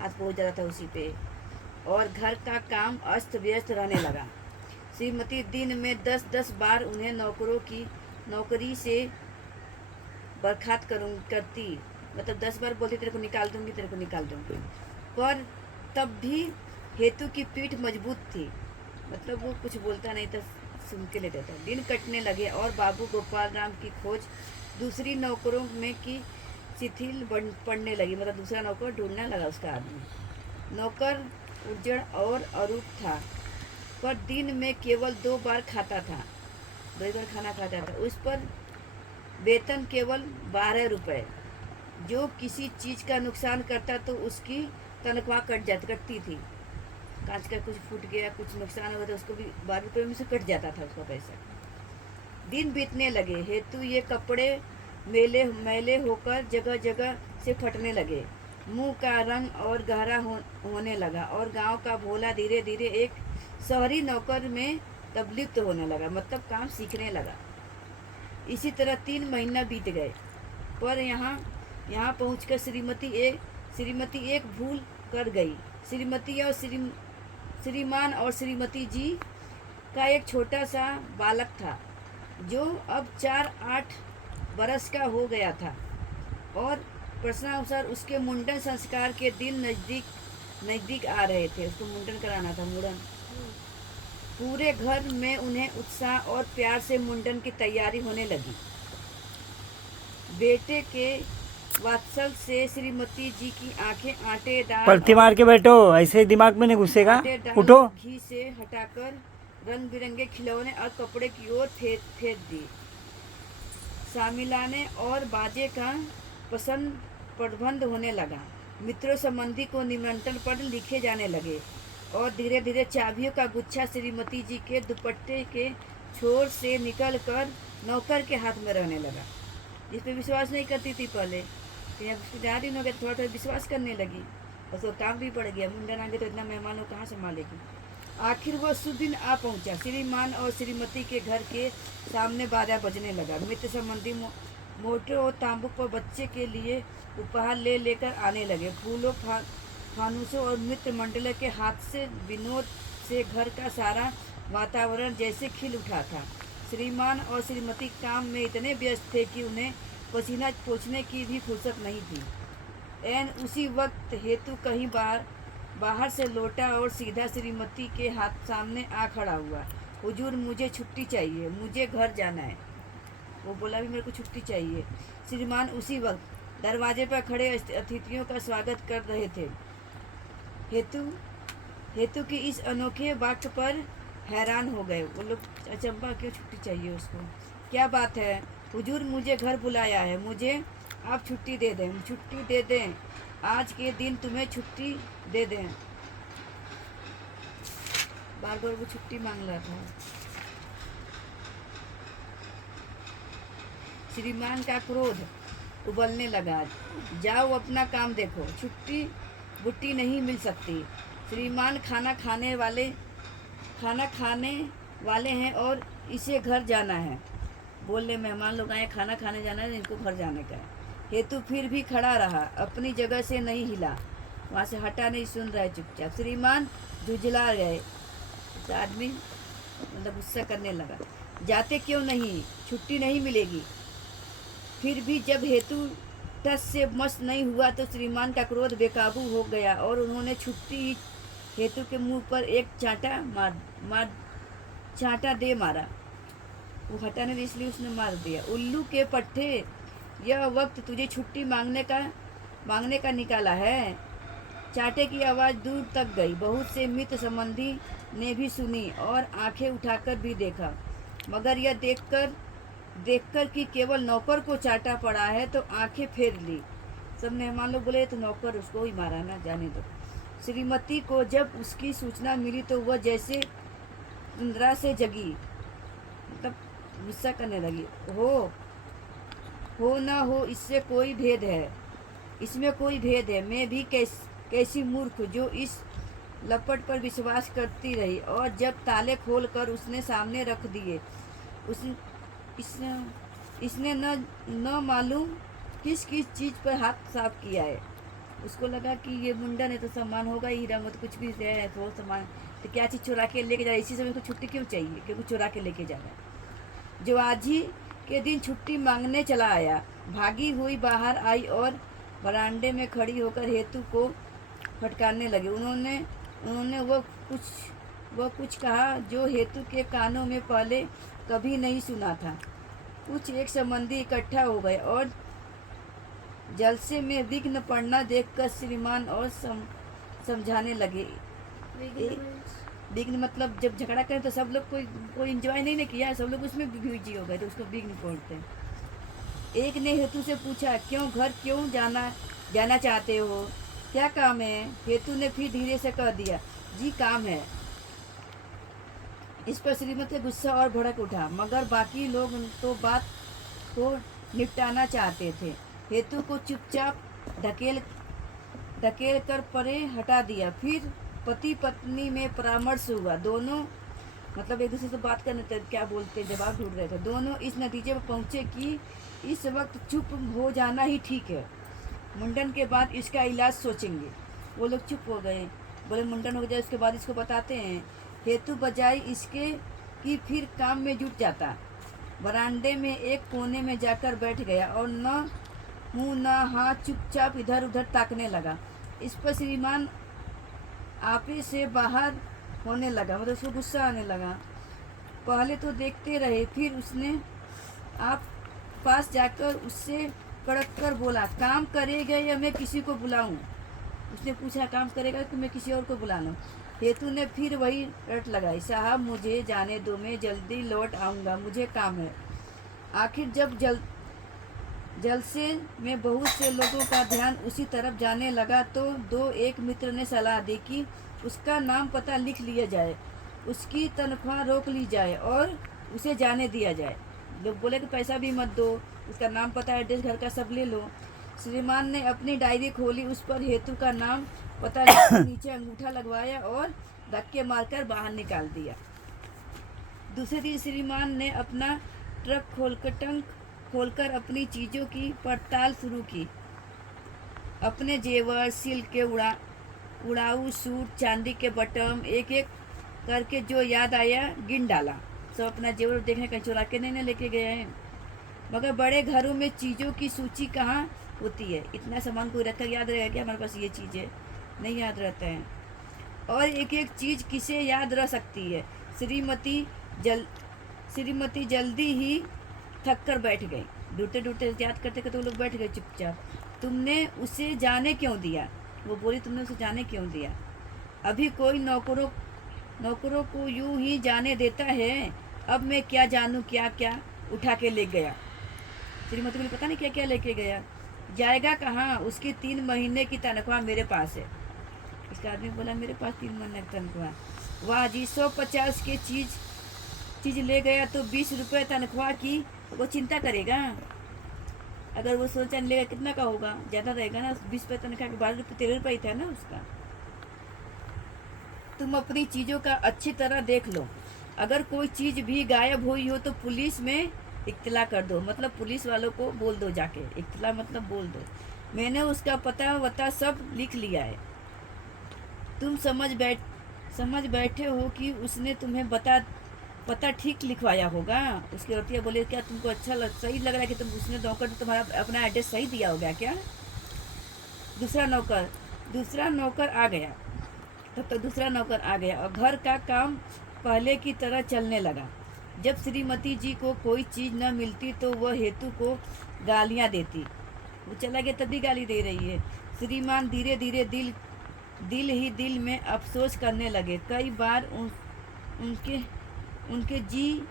हाथ पहुँच जाता था उसी पे, और घर का काम अस्त व्यस्त रहने लगा। श्रीमती दिन में 10-10 बार उन्हें नौकरों की नौकरी से बर्खास्त करती, मतलब 10 बार बोलती तेरे को निकाल दूंगी, तेरे को निकाल दूंगी। पर तब भी हेतु की पीठ मजबूत थी, मतलब वो कुछ बोलता नहीं था, सुन के लेता था। दिन कटने लगे और बाबू गोपाल राम की खोज दूसरी नौकरों में की शिथिल पड़ने लगी, मतलब दूसरा नौकर ढूंढने लगा उसका आदमी। नौकर उज्जड़ और अरूप था, पर दिन में केवल 2 बार खाता था, 2 बार खाना खाता था। उस पर वेतन केवल 12 रुपये। जो किसी चीज़ का नुकसान करता तो उसकी तनख्वाह कटती थी। कांच का कुछ फूट गया, कुछ नुकसान हुआ तो उसको भी 12 रुपये में से कट जाता था उसका पैसा। दिन बीतने लगे, हेतु ये कपड़े मेले मैले होकर जगह जगह से फटने लगे। मुंह का रंग और गहरा होने लगा, और गांव का भोला धीरे धीरे एक शहरी नौकर में तब्दील होने लगा, मतलब काम सीखने लगा। इसी तरह 3 महीना बीत गए, पर यहाँ पहुँचकर श्रीमती एक भूल कर गई। श्रीमती और श्रीमान और श्रीमती जी का एक छोटा सा बालक था, जो अब 4-8 बरस का हो गया था, और प्रश्नानुसार उसके मुंडन संस्कार के दिन नज़दीक आ रहे थे। उसको मुंडन कराना था, मुंडन। पूरे घर में उन्हें उत्साह और प्यार से मुंडन की तैयारी होने लगी। बेटे के वात्सल से श्रीमती जी की आंखें आटे डाल पलथी मार के बैठो, ऐसे दिमाग में नहीं घुसेगा। उठो। घी से हटाकर रंग बिरंगे खिलौने और कपड़े की ओर फेर दी। सामिलाने और बाजे का प्रबंध होने लगा। मित्रों संबंधी को निमंत्रण पत्र लिखे जाने लगे, और धीरे धीरे चाबियों का गुच्छा श्रीमती जी के दुपट्टे के छोर से निकलकर नौकर के हाथ में रहने लगा, जिस पे विश्वास नहीं करती थी पहले। ज़्यादा दिन हो गया, थोड़ा थोड़ा विश्वास करने लगी, और तो काम भी पड़ गया। मुंडन आ गया तो इतना मेहमानों कहाँ संभालेगी। आखिर वो सुदिन आ पहुंचा। श्रीमान और श्रीमती के घर के सामने 12 बजने लगा। मित्र संबंधी मोटे और तांबू पर बच्चे के लिए उपहार लेकर आने लगे। फूलों, फानूसों और मित्र मंडल के हाथ से विनोद से घर का सारा वातावरण जैसे खिल उठा था। श्रीमान और श्रीमती काम में इतने व्यस्त थे कि उन्हें पसीना पोंछने की भी फुर्सत नहीं थी। एन उसी वक्त हेतु कहीं बाहर से लौटा और सीधा श्रीमती के हाथ सामने आ खड़ा हुआ। हुजूर, मुझे छुट्टी चाहिए, मुझे घर जाना है। वो बोला भी मेरे को छुट्टी चाहिए। श्रीमान उसी वक्त दरवाजे पर खड़े अतिथियों का स्वागत कर रहे थे। हेतु की इस अनोखे वाक्य पर हैरान हो गए वो लोग। अचंबा, क्यों छुट्टी चाहिए उसको, क्या बात है? हुजूर, मुझे घर बुलाया है, मुझे आप छुट्टी दे दें, आज के दिन तुम्हें छुट्टी दे दें। बार बार वो छुट्टी मांग रहा था। श्रीमान का क्रोध उबलने लगा। जाओ अपना काम देखो, छुट्टी बुट्टी नहीं मिल सकती। श्रीमान खाना खाने वाले हैं और इसे घर जाना है। बोलने मेहमान लोग आए, खाना खाने जाना है, इनको घर जाने का है। हेतु फिर भी खड़ा रहा, अपनी जगह से नहीं हिला, वहाँ से हटा नहीं, सुन रहा है चुपचाप। श्रीमान झुंझला गए। तो आदमी मतलब गुस्सा करने लगा। जाते क्यों नहीं, छुट्टी नहीं मिलेगी। फिर भी जब हेतु टस से मस नहीं हुआ तो श्रीमान का क्रोध बेकाबू हो गया, और उन्होंने छुट्टी हेतु के मुंह पर एक चांटा दे मारा। वो हटाने दे इसलिए उसने मार दिया। उल्लू के पट्टे, यह वक्त तुझे छुट्टी मांगने का निकाला है। चांटे की आवाज़ दूर तक गई। बहुत से मित्र संबंधी ने भी सुनी और आंखें उठाकर भी देखा, मगर यह देखकर कि केवल नौकर को चाटा पड़ा है तो आंखें फेर ली। सब मेहमान लोग बोले तो नौकर, उसको ही मारा ना, जाने दो। श्रीमती को जब उसकी सूचना मिली तो वह जैसे निद्रा से जगी, मतलब गुस्सा करने लगी। हो ना हो, इसमें कोई भेद है। मैं भी कैसी मूर्ख जो इस लपट पर विश्वास करती रही, और जब ताले खोलकर उसने सामने रख दिए, इसने न मालूम किस चीज़ पर हाथ साफ किया है। उसको लगा कि ये मुंडन है तो सम्मान होगा ही, हीरा मत कुछ भी है तो सम्मान, तो क्या चीज़ चुरा के लेके जा रहा है, इसी समय को छुट्टी क्यों चाहिए, क्योंकि चुरा के लेके जा रहा है। जो आज ही के दिन छुट्टी मांगने चला आया, भागी हुई बाहर आई और बरामदे में खड़ी होकर हेतु को फटकारने लगे। उन्होंने उन्होंने वो कुछ कहा जो हेतु के कानों में पहले कभी नहीं सुना था। कुछ एक संबंधी इकट्ठा हो गए और जलसे में विघ्न पड़ना देखकर श्रीमान और समझाने लगे। विघ्न मतलब जब झगड़ा करें तो सब लोग कोई एंजॉय नहीं किया, सब लोग उसमें बिजी हो गए तो उसको विघ्न बोलते हैं। एक ने हेतु से पूछा, क्यों जाना चाहते हो, क्या काम है? हेतु ने फिर धीरे से कह दिया, जी काम है। इस पर श्रीमती का गुस्सा और भड़क उठा, मगर बाकी लोग तो बात को निपटाना चाहते थे। हेतु को चुपचाप ढकेल कर परे हटा दिया। फिर पति पत्नी में परामर्श हुआ। दोनों मतलब एक दूसरे से बात करने थे, क्या बोलते जवाब ढूंढ रहे थे। दोनों इस नतीजे पर पहुँचे कि इस वक्त चुप हो जाना ही ठीक है, मुंडन के बाद इसका इलाज सोचेंगे। वो लोग चुप हो गए, बोले मुंडन हो जाए उसके बाद इसको बताते हैं। हेतु बजाय इसके कि फिर काम में जुट जाता। बरामदे में एक कोने में जाकर बैठ गया और न मुँह न हाथ, चुपचाप इधर उधर ताकने लगा। इस पर श्रीमान आपे से बाहर होने लगा, मतलब उसको गुस्सा आने लगा। पहले तो देखते रहे, फिर उसने आप पास जाकर उससे कड़क कर बोला, काम करेगा या मैं किसी को बुलाऊं? उसने पूछा, काम करेगा कि मैं किसी और को बुला लूं? हेतु ने फिर वही रट लगाई, साहब मुझे जाने दो, मैं जल्दी लौट आऊँगा, मुझे काम है। आखिर जब जलसे में बहुत से लोगों का ध्यान उसी तरफ जाने लगा तो एक मित्र ने सलाह दी कि उसका नाम पता लिख लिया जाए, उसकी तनख्वाह रोक ली जाए और उसे जाने दिया जाए। लोग बोले कि पैसा भी मत दो, उसका नाम पता एड्रेस घर का सब ले लो। श्रीमान ने अपनी डायरी खोली, उस पर हेतु का नाम पता लिखकर नीचे अंगूठा लगवाया और धक्के मारकर बाहर निकाल दिया। दूसरे दिन श्रीमान ने अपना ट्रक खोलकर अपनी चीज़ों की पड़ताल शुरू की। अपने जेवर, सिल्क के उड़ाऊ सूट, चांदी के बटन, एक एक करके जो याद आया गिन डाला। सब अपना जेवर देखने का चुरा के नहीं लेके गए हैं। मगर बड़े घरों में चीज़ों की सूची कहाँ होती है, इतना सामान कोई रखकर याद रहेगा कि हमारे पास ये चीज़ है, नहीं याद रहता है। और एक एक चीज़ किसे याद रह सकती है। श्रीमती जल्दी ही थक कर बैठ गई। ढूंढते याद करते करते वो लोग बैठ गए चुपचाप। तुमने उसे जाने क्यों दिया? वो बोली, तुमने उसे जाने क्यों दिया? अभी कोई नौकरों को यूं ही जाने देता है? अब मैं क्या जानूं क्या क्या उठा के ले गया। श्रीमती बोली, पता नहीं क्या क्या लेके गया। जाएगा कहाँ? उसकी 3 महीने की तनख्वाह मेरे पास है। इसका आदमी बोला, मेरे पास 3 महीने की तनख्वाह? वाह जी, 150 के चीज़ ले गया तो 20 रुपये तनख्वाह की वो चिंता करेगा? अगर वो सोचा लेगा कितना का होगा, ज़्यादा रहेगा ना। 20 रुपये तनख्वाह के 12 रुपये 13 रुपये था ना उसका। तुम अपनी चीज़ों का अच्छी तरह देख लो। अगर कोई चीज़ भी गायब हुई हो तो पुलिस में इत्तला कर दो, मतलब पुलिस वालों को बोल दो जाके। इत्तला मतलब बोल दो। मैंने उसका पता वता सब लिख लिया है। तुम समझ बैठे हो कि उसने तुम्हें पता ठीक लिखवाया होगा। उसकी औरतिया बोले, क्या तुमको सही लग रहा है कि उसने नौकर तुम्हारा अपना एड्रेस सही दिया होगा क्या? दूसरा नौकर आ गया। तब तक दूसरा नौकर आ गया और घर का काम पहले की तरह चलने लगा। जब श्रीमती जी को कोई चीज़ न मिलती तो वह हेतु को गालियाँ देती। वो चला गया तभी गाली दे रही है। श्रीमान धीरे धीरे दिल में अफसोस करने लगे। कई बार उनके जी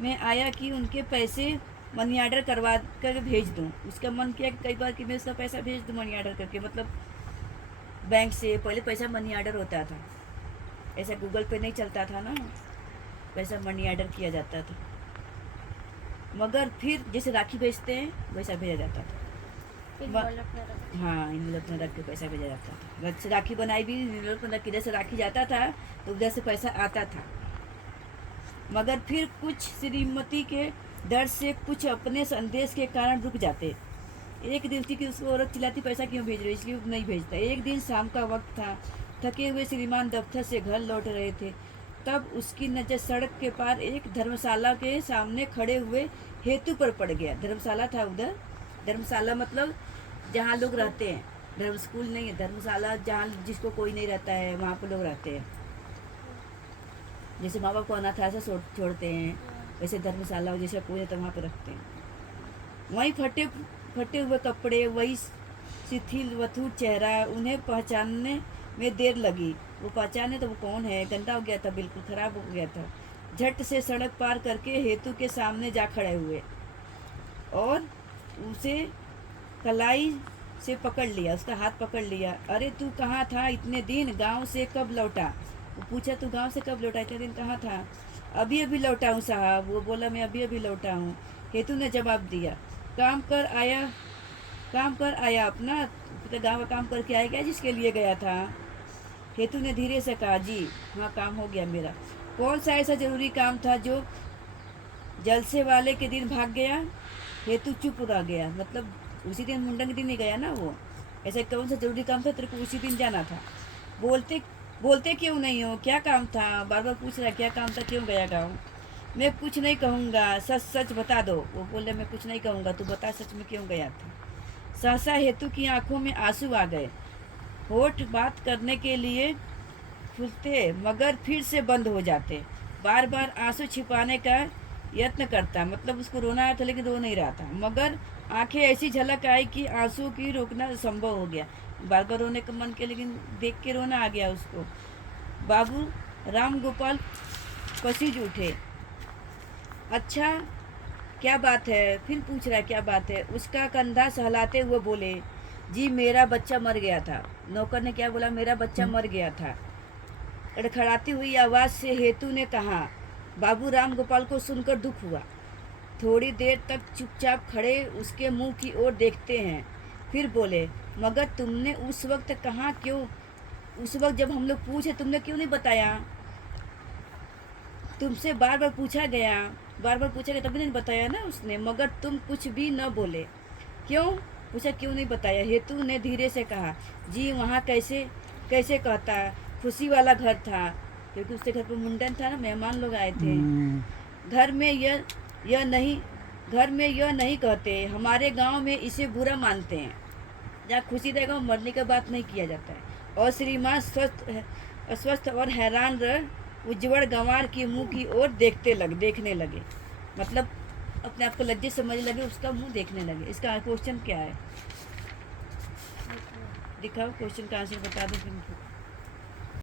में आया कि उनके पैसे मनी ऑर्डर करवा कर भेज दूं। उसका मन किया कि कई बार कि मैं उसका पैसा भेज दूं मनी ऑर्डर करके, मतलब बैंक से। पहले पैसा मनी ऑर्डर होता था, ऐसा गूगल पे नहीं चलता था ना, पैसा मनी ऑर्डर किया जाता था। मगर फिर जैसे राखी भेजते हैं वैसा भेजा जाता था। हाँ, इन अपने रख के पैसा भेजा जाता था। जैसे राखी बनाई भी रख के, जैसे राखी जाता था तो उधर से पैसा आता था। मगर फिर कुछ श्रीमती के डर से, कुछ अपने संदेश के कारण रुक जाते। एक दिन थी कि उसको औरत चिल्लाती पैसा क्यों भेज रही हो, इसलिए वो नहीं भेजता। एक दिन शाम का वक्त था, थके हुए श्रीमान दफ्तर से घर लौट रहे थे, तब उसकी नज़र सड़क के पार एक धर्मशाला के सामने खड़े हुए हेतु पर पड़ गया। धर्मशाला था उधर, धर्मशाला मतलब जहाँ लोग रहते हैं, धर्म स्कूल नहीं है, धर्मशाला जहाँ जिसको कोई नहीं रहता है वहाँ पर लोग रहते हैं। जैसे माँ बाप को अनाथ आश्रम छोड़ते हैं, वैसे धर्मशाला हो जैसे कोई है तो वहाँ पर रखते हैं। वहीं फटे हुए कपड़े, वही शिथिल वथूर चेहरा, उन्हें पहचानने में देर लगी। वो पहचाने तो वो कौन है, गंदा हो गया था, बिल्कुल खराब हो गया था। झट से सड़क पार करके हेतु के सामने जा खड़े हुए और उसे कलाई से पकड़ लिया, उसका हाथ पकड़ लिया। अरे तू कहाँ था इतने दिन, गांव से कब लौटा? वो पूछा तू गांव से कब लौटा, इतने दिन कहाँ था? अभी अभी लौटा हूँ साहब, वो बोला मैं अभी अभी लौटा हूँ। हेतु ने जवाब दिया, काम कर आया अपना, तो गाँव का काम करके आया क्या जिसके लिए गया था? हेतु ने धीरे से कहा, जी हाँ काम हो गया मेरा। कौन सा ऐसा जरूरी काम था जो जलसे वाले के दिन भाग गया? हेतु चुप रह गया, मतलब उसी दिन मुंडन के दिन ही गया ना वो, ऐसा कौन सा जरूरी काम था तेरे को उसी दिन जाना था? बोलते क्यों नहीं हो, क्या काम था? बार बार पूछ रहा क्या काम था, क्यों गया गाँव? मैं कुछ नहीं कहूँगा, सच सच बता दो। वो बोले मैं कुछ नहीं कहूँगा, तू बता सच में क्यों गया था? सहसा हेतु की आंखों में आंसू आ गए, होठ बात करने के लिए खुलते मगर फिर से बंद हो जाते। बार बार आंसू छिपाने का यत्न करता, मतलब उसको रोना आया था लेकिन रो नहीं रहा था, मगर आंखें ऐसी झलक आई कि आंसू की रोकना संभव हो गया। बार बार रोने का मन किया लेकिन देख के रोना आ गया उसको। बाबू राम गोपाल पसीज उठे। अच्छा क्या बात है? फिर पूछ रहा है क्या बात है? उसका कंधा सहलाते हुए बोले, जी मेरा बच्चा मर गया था। नौकर ने क्या बोला? मेरा बच्चा मर गया था। लड़खड़ाती हुई आवाज़ से हेतु ने कहा। बाबू राम गोपाल को सुनकर दुख हुआ, थोड़ी देर तक चुपचाप खड़े उसके मुंह की ओर देखते हैं, फिर बोले, मगर तुमने उस वक्त कहाँ क्यों, उस वक्त जब हम लोग पूछे तुमने क्यों नहीं बताया? तुमसे बार बार पूछा गया तभी नहीं बताया ना उसने, मगर तुम कुछ भी न बोले। क्यों पूछा, क्यों नहीं बताया? हेतु ने धीरे से कहा, जी वहाँ कैसे कहता, खुशी वाला घर था, क्योंकि उसके घर पर मुंडन था ना, मेहमान लोग आए थे। घर में यह नहीं कहते, हमारे गांव में इसे बुरा मानते हैं। जहाँ खुशी रहेगा मरने का बात नहीं किया जाता है। और श्रीमान अस्वस्थ और हैरान रह उज्जवल गंवार की मुंह की ओर देखने लगे, मतलब अपने आप को लज्जित समझने लगे, उसका मुंह देखने लगे। इसका क्वेश्चन क्या है? दिखाओ क्वेश्चन का आंसर बता दो फिर।